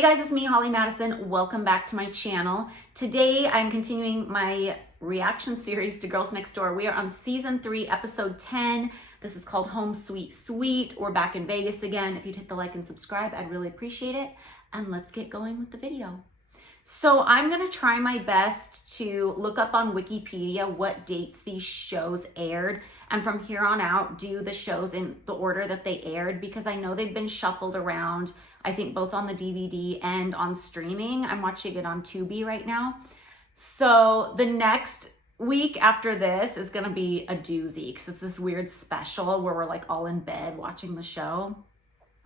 Hey guys, it's me, Holly Madison. Welcome back to my channel. Today I'm continuing my reaction series to Girls Next Door. We are on season 3, episode 10. This is called Home Sweet Sweet. We're back in Vegas again. If you'd hit the like and subscribe, I'd really appreciate it. And let's get going with the video. So I'm gonna try my best to look up on Wikipedia what dates these shows aired, and from here on out do the shows in the order that they aired, because I know they've been shuffled around, I think both on the DVD and on streaming. I'm watching it on Tubi right now. So the next week after this is gonna be a doozy, because it's this weird special where we're like all in bed watching the show.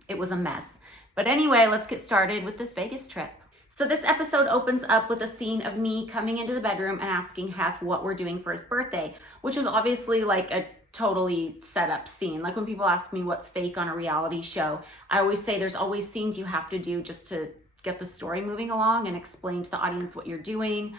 It was a mess. But anyway, let's get started with this Vegas trip. So this episode opens up with a scene of me coming into the bedroom and asking Hef what we're doing for his birthday, which is obviously like a totally set up scene. Like when people ask me what's fake on a reality show, I always say there's always scenes you have to do just to get the story moving along and explain to the audience what you're doing.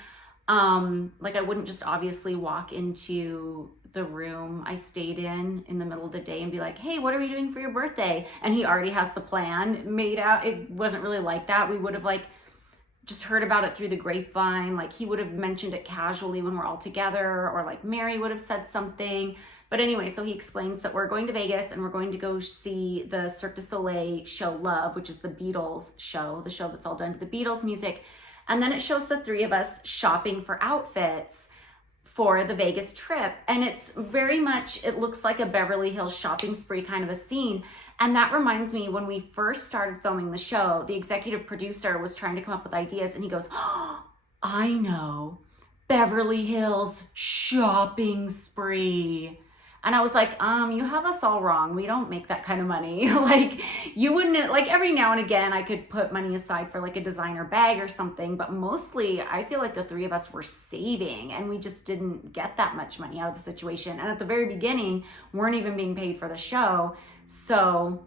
Like I wouldn't just obviously walk into the room I stayed in the middle of the day and be like, hey, what are we doing for your birthday? And he already has the plan made out. It wasn't really like that. We would have like just heard about it through the grapevine. Like he would have mentioned it casually when we're all together, or like Mary would have said something. But anyway, so he explains that we're going to Vegas and we're going to go see the Cirque du Soleil show Love, which is the Beatles show, the show that's all done to the Beatles music. And then it shows the three of us shopping for outfits for the Vegas trip. And it's very much, it looks like a Beverly Hills shopping spree kind of a scene. And that reminds me, when we first started filming the show, the executive producer was trying to come up with ideas and he goes, oh, I know, Beverly Hills shopping spree. And I was like, you have us all wrong. We don't make that kind of money. Like you wouldn't, like every now and again, I could put money aside for like a designer bag or something, but mostly I feel like the three of us were saving and we just didn't get that much money out of the situation. And at the very beginning, weren't even being paid for the show. So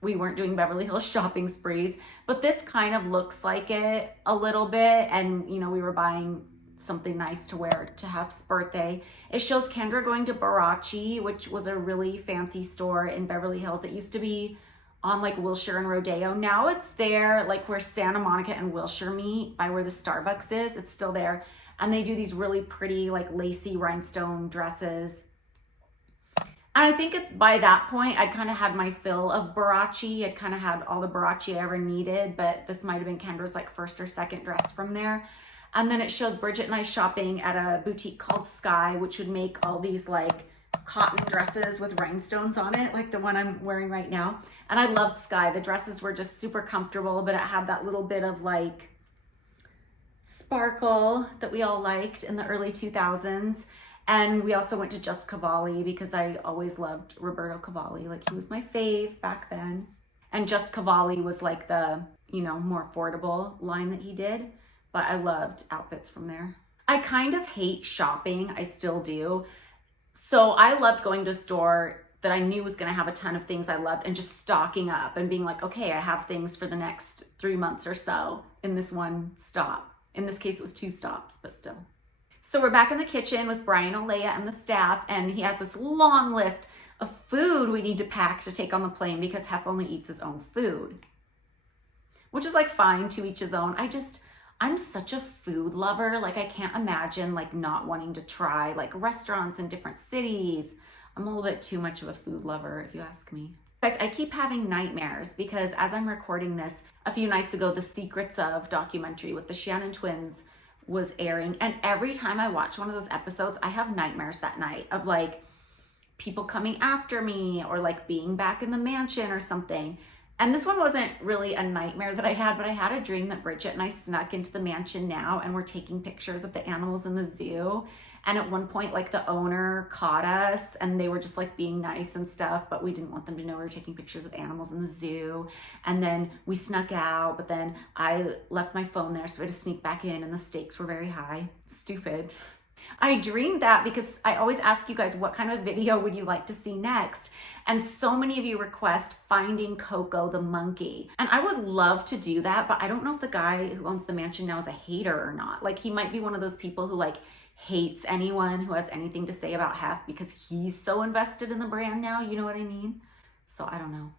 we weren't doing Beverly Hills shopping sprees, but this kind of looks like it a little bit. And, you know, we were buying something nice to wear to Hef's birthday. It shows Kendra going to Barachi, which was a really fancy store in Beverly Hills. It used to be on like Wilshire and Rodeo. Now it's there, like where Santa Monica and Wilshire meet, by where the Starbucks is. It's still there. And they do these really pretty like lacy rhinestone dresses. And I think by that point, I'd kind of had my fill of Barachi. I'd kind of had all the Barachi I ever needed, but this might've been Kendra's like first or second dress from there. And then it shows Bridget and I shopping at a boutique called Sky, which would make all these like cotton dresses with rhinestones on it, like the one I'm wearing right now. And I loved Sky. The dresses were just super comfortable, but it had that little bit of like sparkle that we all liked in the early 2000s. And we also went to Just Cavalli because I always loved Roberto Cavalli. Like he was my fave back then. And Just Cavalli was like the, you know, more affordable line that he did. But I loved outfits from there. I kind of hate shopping. I still do. So I loved going to a store that I knew was gonna have a ton of things I loved and just stocking up and being like, okay, I have things for the next 3 months or so in this one stop. In this case, it was 2 stops, but still. So we're back in the kitchen with Brian Olea and the staff, and he has this long list of food we need to pack to take on the plane because Hef only eats his own food, which is like fine, to each his own. I'm such a food lover. Like I can't imagine like not wanting to try like restaurants in different cities. I'm a little bit too much of a food lover, if you ask me. Guys, I keep having nightmares because as I'm recording this, a few nights ago, the Secrets of documentary with the Shannon twins was airing. And every time I watch one of those episodes, I have nightmares that night of like people coming after me or like being back in the mansion or something. And this one wasn't really a nightmare that I had, but I had a dream that Bridget and I snuck into the mansion now and we're taking pictures of the animals in the zoo. And at one point, like the owner caught us and they were just like being nice and stuff, but we didn't want them to know we were taking pictures of animals in the zoo. And then we snuck out, but then I left my phone there, so I had to sneak back in and the stakes were very high. Stupid. I dreamed that because I always ask you guys, what kind of video would you like to see next? And so many of you request finding Coco the monkey. And I would love to do that, but I don't know if the guy who owns the mansion now is a hater or not. Like he might be one of those people who like hates anyone who has anything to say about Hef because he's so invested in the brand now, you know what I mean? So I don't know.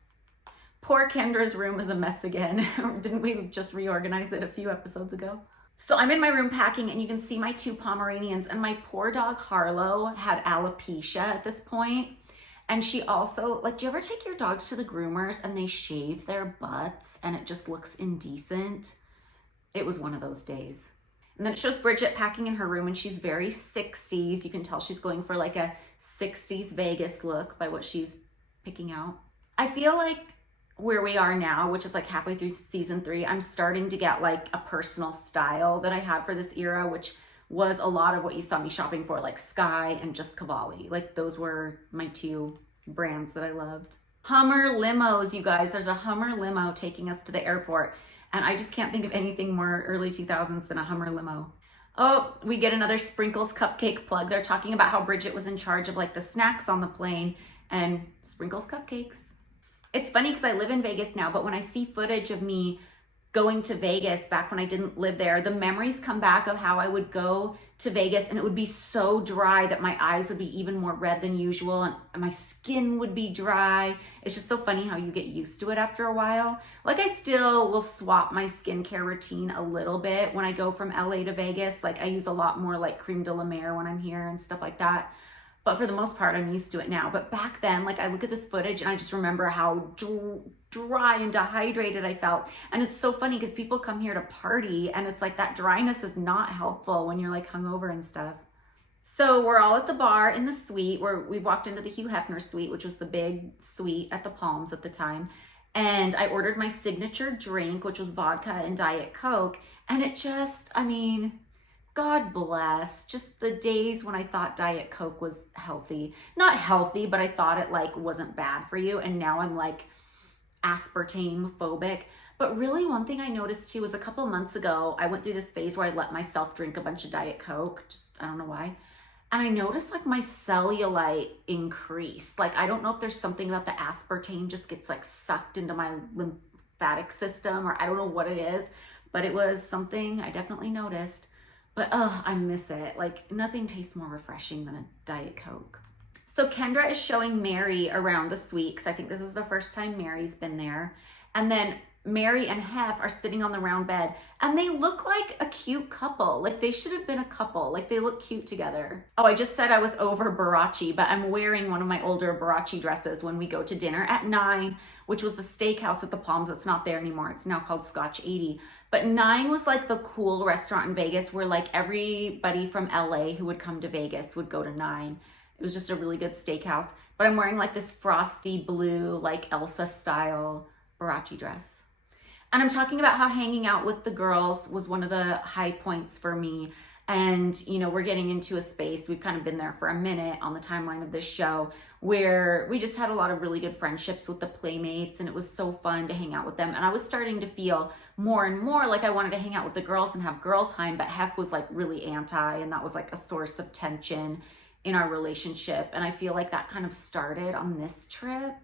Poor Kendra's room is a mess again. Didn't we just reorganize it a few episodes ago? So I'm in my room packing and you can see my 2 Pomeranians, and my poor dog Harlow had alopecia at this point. And she also, like, do you ever take your dogs to the groomers and they shave their butts and it just looks indecent? It was one of those days. And then it shows Bridget packing in her room, and she's very 60s. You can tell she's going for like a 60s Vegas look by what she's picking out. I feel like where we are now, which is like halfway through season 3, I'm starting to get like a personal style that I had for this era, which was a lot of what you saw me shopping for, like Sky and just Cavalli. Like those were my 2 brands that I loved. Hummer limos, you guys. There's a Hummer limo taking us to the airport, and I just can't think of anything more early 2000s than a Hummer limo. Oh, we get another Sprinkles cupcake plug. They're talking about how Bridget was in charge of like the snacks on the plane, and Sprinkles cupcakes. It's funny because I live in Vegas now, but when I see footage of me going to Vegas back when I didn't live there, the memories come back of how I would go to Vegas and it would be so dry that my eyes would be even more red than usual and my skin would be dry. It's just so funny how you get used to it after a while. Like I still will swap my skincare routine a little bit when I go from LA to Vegas. Like I use a lot more like creme de la mer when I'm here and stuff like that. But for the most part, I'm used to it now. But back then, like I look at this footage and I just remember how dry and dehydrated I felt. And it's so funny because people come here to party and it's like that dryness is not helpful when you're like hungover and stuff. So we're all at the bar in the suite where we walked into the Hugh Hefner suite, which was the big suite at the Palms at the time. And I ordered my signature drink, which was vodka and Diet Coke. And it just, I mean, God bless, just the days when I thought Diet Coke was healthy. Not healthy, but I thought it like wasn't bad for you. And now I'm like aspartame phobic. But really one thing I noticed too was a couple months ago, I went through this phase where I let myself drink a bunch of Diet Coke. Just, I don't know why. And I noticed like my cellulite increased. Like, I don't know if there's something about the aspartame just gets like sucked into my lymphatic system, or I don't know what it is, but it was something I definitely noticed. But I miss it. Like nothing tastes more refreshing than a Diet Coke. So Kendra is showing Mary around the suite because I think this is the first time Mary's been there. And then Mary and Hef are sitting on the round bed and they look like a cute couple. Like they should have been a couple. Like they look cute together. Oh, I just said I was over Barachi, but I'm wearing one of my older Barachi dresses when we go to dinner at 9, which was the steakhouse at the Palms. It's not there anymore. It's now called Scotch 80. But 9 was like the cool restaurant in Vegas where like everybody from LA who would come to Vegas would go to 9. It was just a really good steakhouse. But I'm wearing like this frosty blue, like Elsa style Barachi dress. And I'm talking about how hanging out with the girls was one of the high points for me. And, you know, we're getting into a space, we've kind of been there for a minute on the timeline of this show, where we just had a lot of really good friendships with the playmates, and it was so fun to hang out with them. And I was starting to feel more and more like I wanted to hang out with the girls and have girl time, but Hef was like really anti, and that was like a source of tension in our relationship. And I feel like that kind of started on this trip.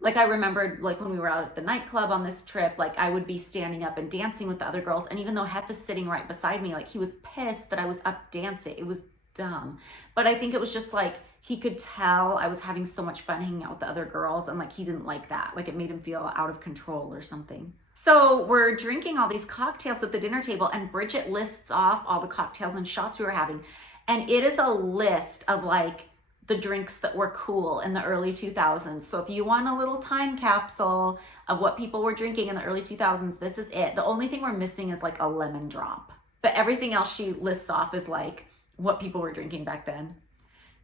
Like I remembered like when we were out at the nightclub on this trip, like I would be standing up and dancing with the other girls. And even though Hef is sitting right beside me, like he was pissed that I was up dancing. It was dumb. But I think it was just like, he could tell I was having so much fun hanging out with the other girls. And like, he didn't like that. Like it made him feel out of control or something. So we're drinking all these cocktails at the dinner table and Bridget lists off all the cocktails and shots we were having. And it is a list of like, the drinks that were cool in the early 2000s. So if you want a little time capsule of what people were drinking in the early 2000s, this is it. The only thing we're missing is like a lemon drop. But everything else she lists off is like what people were drinking back then.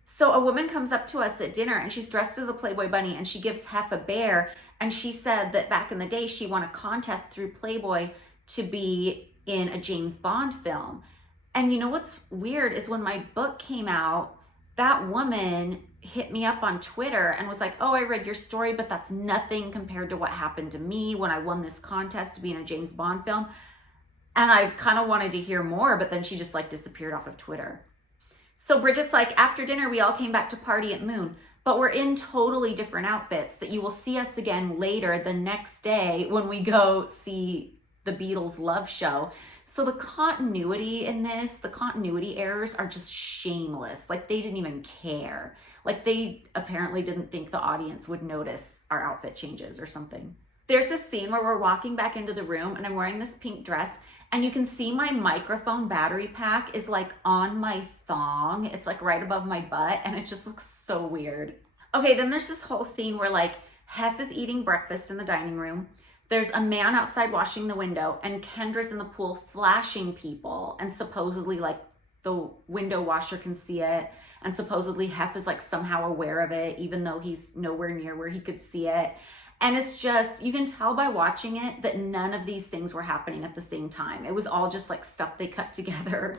So a woman comes up to us at dinner and she's dressed as a Playboy bunny and she gives Hef a bear. And she said that back in the day, she won a contest through Playboy to be in a James Bond film. And you know what's weird is when my book came out, that woman hit me up on Twitter and was like, oh, I read your story, but that's nothing compared to what happened to me when I won this contest to be in a James Bond film. And I kind of wanted to hear more, but then she just like disappeared off of Twitter. So Bridget's like, after dinner, we all came back to party at Moon, but we're in totally different outfits that you will see us again later the next day when we go see the Beatles Love Show. So the continuity in this, the continuity errors are just shameless. Like they didn't even care. Like they apparently didn't think the audience would notice our outfit changes or something. There's this scene where we're walking back into the room and I'm wearing this pink dress and you can see my microphone battery pack is like on my thong. It's like right above my butt and it just looks so weird. Okay, then there's this whole scene where like Hef is eating breakfast in the dining room. There's a man outside washing the window and Kendra's in the pool flashing people and supposedly like the window washer can see it. And supposedly Hef is like somehow aware of it, even though he's nowhere near where he could see it. And it's just, you can tell by watching it that none of these things were happening at the same time. It was all just like stuff they cut together.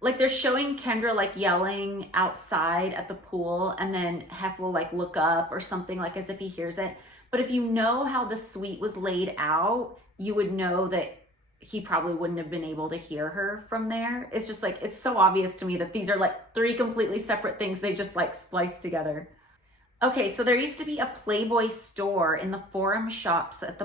Like they're showing Kendra like yelling outside at the pool and then Hef will like look up or something like as if he hears it. But if you know how the suite was laid out, you would know that he probably wouldn't have been able to hear her from there. It's just like, it's so obvious to me that these are like 3 completely separate things they just like spliced together. Okay, so there used to be a Playboy store in the Forum shops at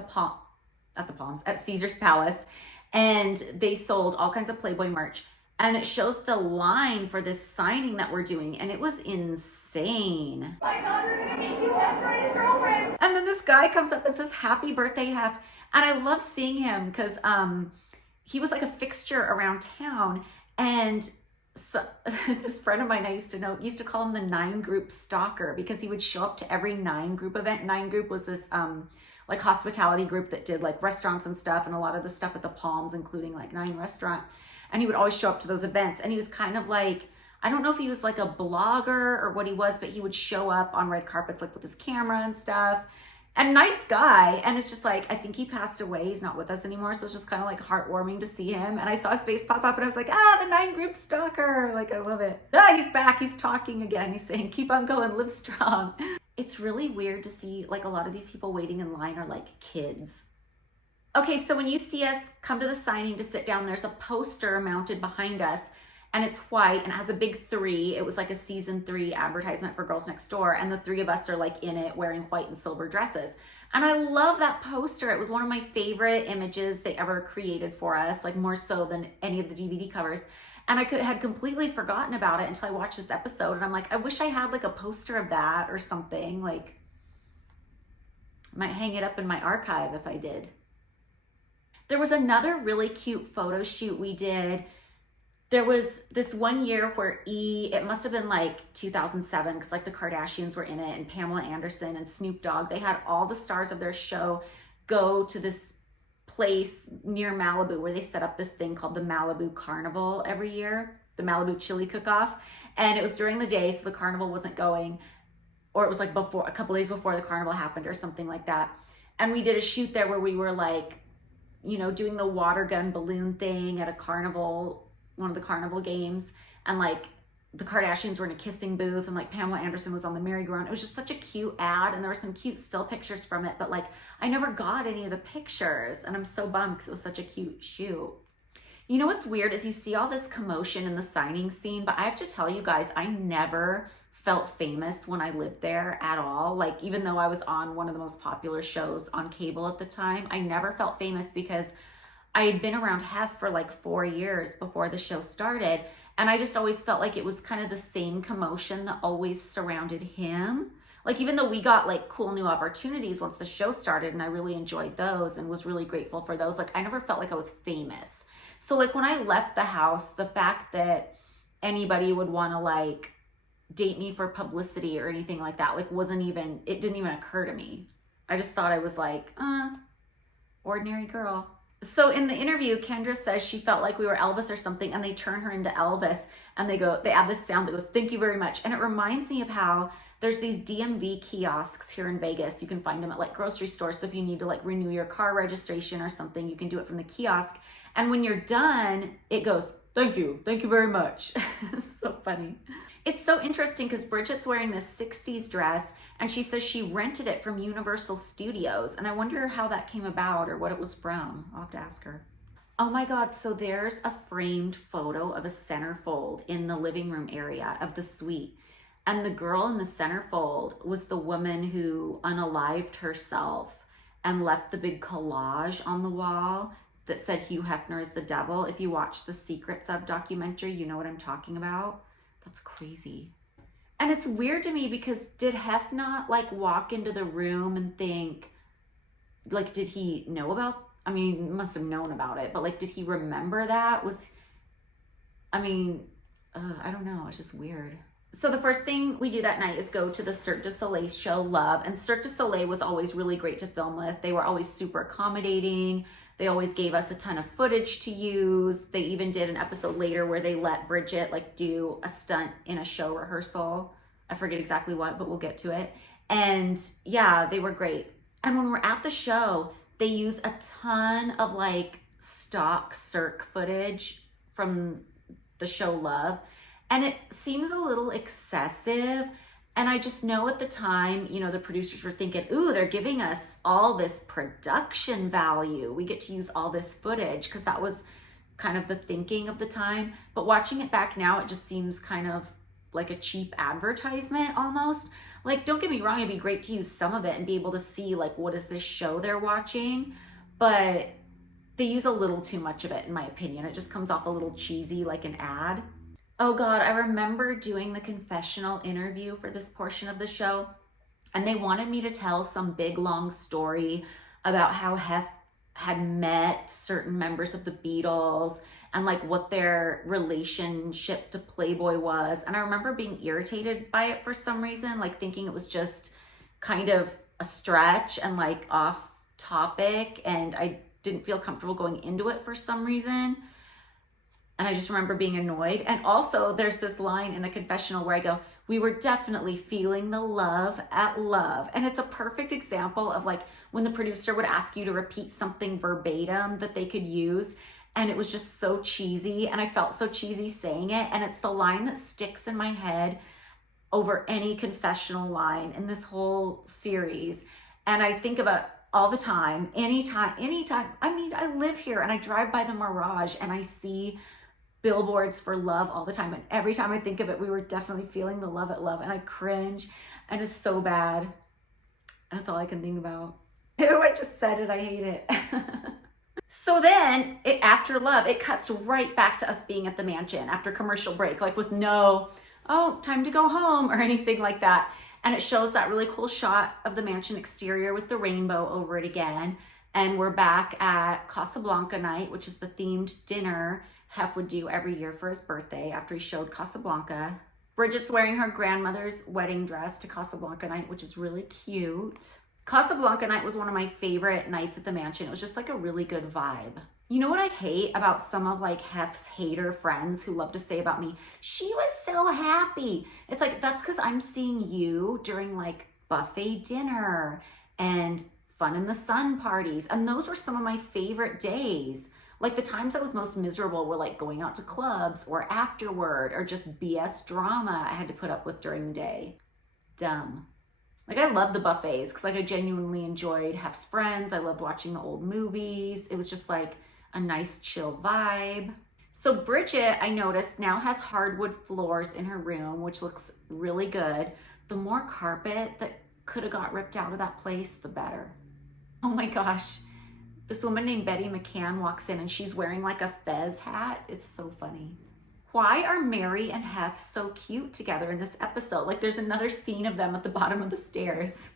at Caesar's Palace, and they sold all kinds of Playboy merch. And it shows the line for this signing that we're doing, and it was insane. My God, we're gonna meet you Hef's girlfriend. And then this guy comes up and says, "Happy birthday, Hef." And I love seeing him because he was like a fixture around town, and so this friend of mine I used to know used to call him the 9 Group stalker because he would show up to every 9 Group event. 9 Group was this like hospitality group that did like restaurants and stuff and a lot of the stuff at the Palms, including like 9 Restaurant. And he would always show up to those events. And he was kind of like, I don't know if he was like a blogger or what he was, but he would show up on red carpets like with his camera and stuff. And nice guy. And it's just like, I think he passed away. He's not with us anymore. So it's just kind of like heartwarming to see him. And I saw his face pop up and I was like, the 9 Group stalker. Like, I love it. He's back. He's talking again. He's saying, keep on going, live strong. It's really weird to see like a lot of these people waiting in line are like kids. Okay, so when you see us come to the signing to sit down, there's a poster mounted behind us and it's white and it has a big 3. It was like a season 3 advertisement for Girls Next Door. And the 3 of us are like in it wearing white and silver dresses. And I love that poster. It was one of my favorite images they ever created for us, like more so than any of the DVD covers. And I had completely forgotten about it until I watched this episode. And I'm like, I wish I had like a poster of that or something. Like, I might hang it up in my archive if I did. There was another really cute photo shoot we did. There was this one year where it must have been like 2007 because like the Kardashians were in it and Pamela Anderson and Snoop Dogg. They had all the stars of their show go to this place near Malibu where they set up this thing called the Malibu Carnival every year, the Malibu Chili Cook-Off. And it was during the day, so the carnival wasn't going, or it was like before, a couple days before the carnival happened or something like that. And we did a shoot there where we were like, you know, doing the water gun balloon thing at a carnival, one of the carnival games, and like the Kardashians were in a kissing booth and like Pamela Anderson was on the merry-go-round. It was just such a cute ad and there were some cute still pictures from it, but like I never got any of the pictures and I'm so bummed because it was such a cute shoot. You know what's weird is you see all this commotion in the signing scene, but I have to tell you guys, I never felt famous when I lived there at all. Like even though I was on one of the most popular shows on cable at the time, I never felt famous because I had been around Hef for like 4 years before the show started. And I just always felt like it was kind of the same commotion that always surrounded him. Like even though we got like cool new opportunities once the show started and I really enjoyed those and was really grateful for those, like I never felt like I was famous. So like when I left the house, the fact that anybody would want to like date me for publicity or anything like that, like it didn't even occur to me. I just thought I was like, ordinary girl. So in the interview, Kendra says she felt like we were Elvis or something and they turn her into Elvis and they add this sound that goes, thank you very much. And it reminds me of how there's these DMV kiosks here in Vegas. You can find them at like grocery stores. So if you need to like renew your car registration or something, you can do it from the kiosk. And when you're done, it goes, thank you very much. It's so funny. It's so interesting because Bridget's wearing this 60s dress and she says she rented it from Universal Studios. And I wonder how that came about or what it was from. I'll have to ask her. Oh my God, so there's a framed photo of a centerfold in the living room area of the suite. And the girl in the centerfold was the woman who unalived herself and left the big collage on the wall that said Hugh Hefner is the devil. If you watch the Secrets of documentary, you know what I'm talking about. That's crazy. And it's weird to me because did Hef not like walk into the room and think, like, did he know about, I mean, he must have known about it, but like, did he remember that? I don't know. It's just weird. So the first thing we do that night is go to the Cirque du Soleil show, Love. And Cirque du Soleil was always really great to film with. They were always super accommodating. They always gave us a ton of footage to use. They even did an episode later where they let Bridget like do a stunt in a show rehearsal. I forget exactly what, but we'll get to it. And yeah, they were great. And when we're at the show, they use a ton of like stock Cirque footage from the show Love. And it seems a little excessive. And I just know at the time, you know, the producers were thinking, ooh, they're giving us all this production value. We get to use all this footage, because that was kind of the thinking of the time. But watching it back now, it just seems kind of like a cheap advertisement almost. Like, don't get me wrong, it'd be great to use some of it and be able to see like, what is this show they're watching? But they use a little too much of it, in my opinion. It just comes off a little cheesy, like an ad. Oh God, I remember doing the confessional interview for this portion of the show, and they wanted me to tell some big long story about how Hef had met certain members of the Beatles and like what their relationship to Playboy was. And I remember being irritated by it for some reason, like thinking it was just kind of a stretch and like off topic, and I didn't feel comfortable going into it for some reason. And I just remember being annoyed. And also there's this line in a confessional where I go, we were definitely feeling the love at Love. And it's a perfect example of like when the producer would ask you to repeat something verbatim that they could use. And it was just so cheesy. And I felt so cheesy saying it. And it's the line that sticks in my head over any confessional line in this whole series. And I think of it all the time, anytime. I mean, I live here and I drive by the Mirage and I see billboards for Love all the time, and every time I think of it, we were definitely feeling the love at Love, and I cringe, and it's so bad, and that's all I can think about. Ew, I just said it, I hate it. So then, after Love, it cuts right back to us being at the mansion after commercial break, like with no, oh, time to go home or anything like that, and it shows that really cool shot of the mansion exterior with the rainbow over it again, and we're back at Casablanca night, which is the themed dinner Hef would do every year for his birthday after he showed Casablanca. Bridget's wearing her grandmother's wedding dress to Casablanca night, which is really cute. Casablanca night was one of my favorite nights at the mansion. It was just like a really good vibe. You know what I hate about some of like Hef's hater friends who love to say about me? She was so happy. It's like, that's because I'm seeing you during like buffet dinner and fun in the sun parties. And those were some of my favorite days. Like the times I was most miserable were like going out to clubs or afterward or just BS drama I had to put up with during the day. Dumb. Like I loved the buffets because like I genuinely enjoyed Hef's friends. I loved watching the old movies. It was just like a nice chill vibe. So Bridget, I noticed, now has hardwood floors in her room, which looks really good. The more carpet that could have got ripped out of that place, the better. Oh my gosh. This woman named Betty McCann walks in and she's wearing like a fez hat. It's so funny. Why are Mary and Hef so cute together in this episode? Like there's another scene of them at the bottom of the stairs.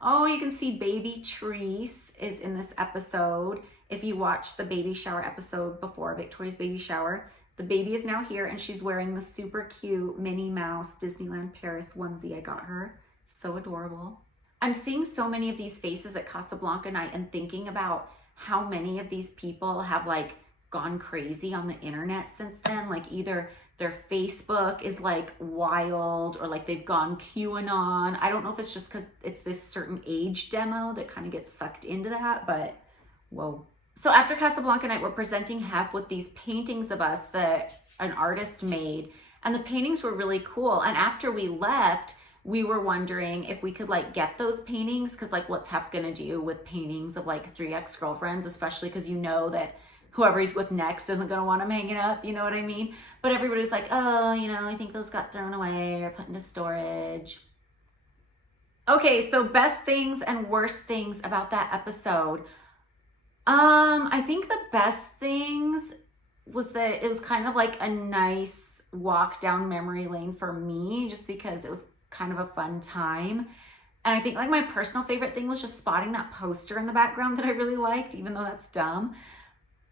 Oh, you can see baby Treese is in this episode. If you watch the baby shower episode before, Victoria's baby shower, the baby is now here and she's wearing the super cute Minnie Mouse Disneyland Paris onesie I got her. So adorable. I'm seeing so many of these faces at Casablanca night and thinking about how many of these people have like gone crazy on the internet since then. Like either their Facebook is like wild or like they've gone QAnon. I don't know if it's just because it's this certain age demo that kind of gets sucked into that, but whoa. So after Casablanca night, we're presenting Hef with these paintings of us that an artist made, and the paintings were really cool. And after we left, we were wondering if we could like get those paintings, because like what's Hef gonna do with paintings of like 3 ex-girlfriends, especially because you know that whoever he's with next isn't gonna want him hanging up, you know what I mean? But everybody's like, oh, you know, I think those got thrown away or put into storage. Okay, so best things and worst things about that episode. I think the best things was that it was kind of like a nice walk down memory lane for me, just because it was kind of a fun time. And I think like my personal favorite thing was just spotting that poster in the background that I really liked, even though that's dumb.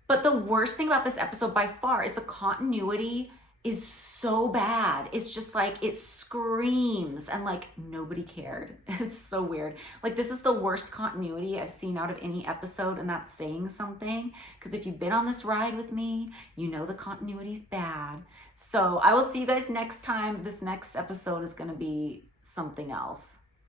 But the worst thing about this episode by far is the continuity is so bad. It's just like, it screams and like nobody cared. It's so weird. Like this is the worst continuity I've seen out of any episode, and that's saying something, because if you've been on this ride with me, you know the continuity's bad. So I will see you guys next time. This next episode is going to be something else.